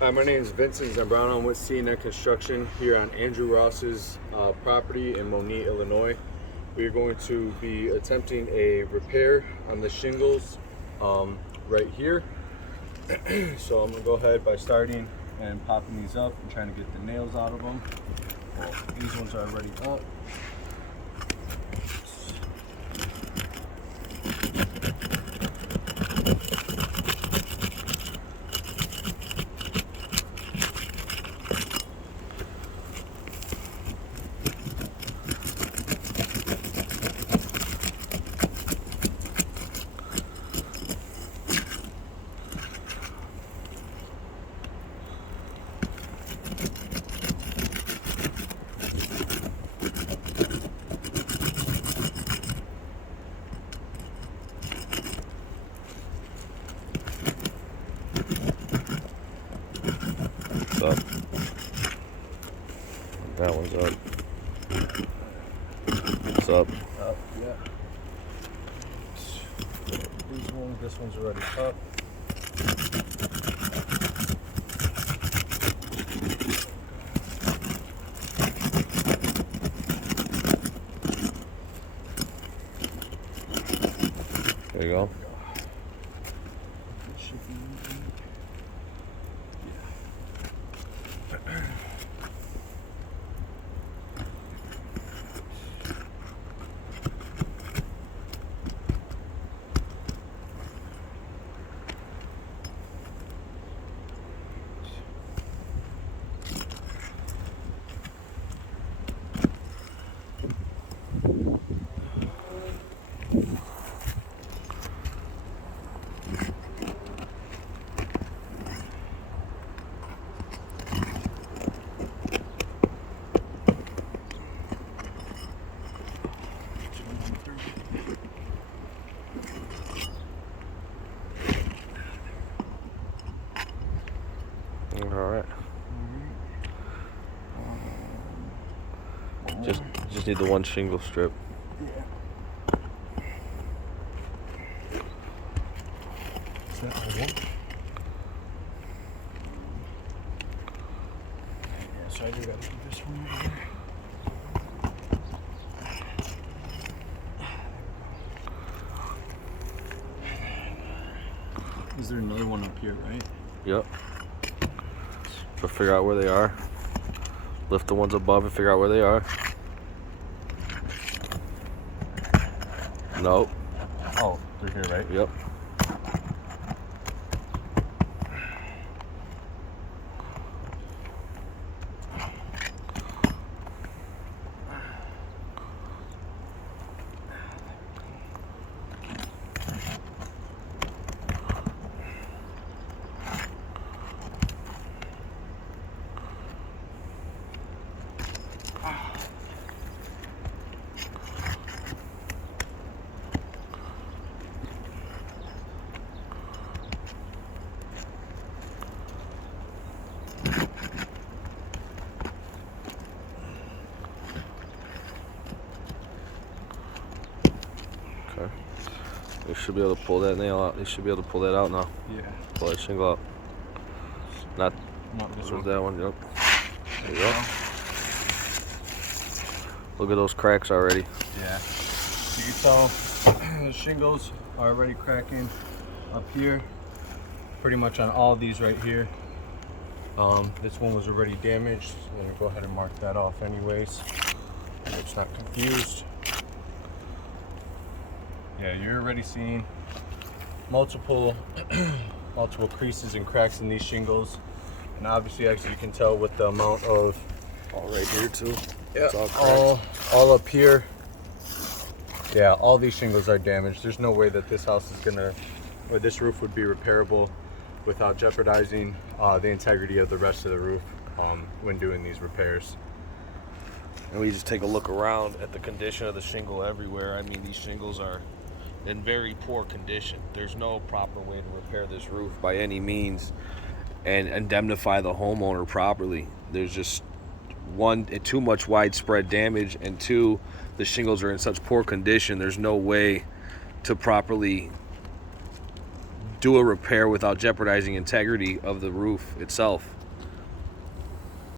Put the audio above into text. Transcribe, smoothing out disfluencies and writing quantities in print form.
Hi, my name is Vincent Zambrano. I'm with CNN Construction here on Andrew Ross's property in Monique, Illinois. We are going to be attempting a repair on the shingles right here. So I'm going to go ahead by starting and popping these up and trying to get the nails out of them. Well, these ones are already up. It's up. That one's up. It's up. Up, yeah. This one's already up. There you go. All right. Just need the one shingle strip. Yeah. Is that all one? Yeah, so I do gotta keep this one over there. Is there another one up here, right? Yep. So figure out where they are. Lift the ones above and figure out where they are. Nope. Oh, they're here, right? Yep. Okay. They should be able to pull that nail out. They should be able to pull that out now. Yeah. Pull that shingle out. Not this Where's one. that one? Yep. There you go. Look at those cracks already. Yeah. You can tell the shingles are already cracking up here. Pretty much on all of these right here. This one was already damaged. I'm gonna go ahead and mark that off anyways, so it's not confused. Yeah, you're already seeing multiple creases and cracks in these shingles, and obviously, actually, you can tell with the amount of All right here too. yeah, It's all cracked. all up here. Yeah, all these shingles are damaged. There's no way that this house is gonna, or this roof would be repairable without jeopardizing the integrity of the rest of the roof when doing these repairs. And we just take a look around at the condition of the shingle everywhere. I mean, these shingles are in very poor condition. There's no proper way to repair this roof by any means and indemnify the homeowner properly. There's just one, too much widespread damage, and two, the shingles are in such poor condition. There's no way to properly do a repair without jeopardizing integrity of the roof itself.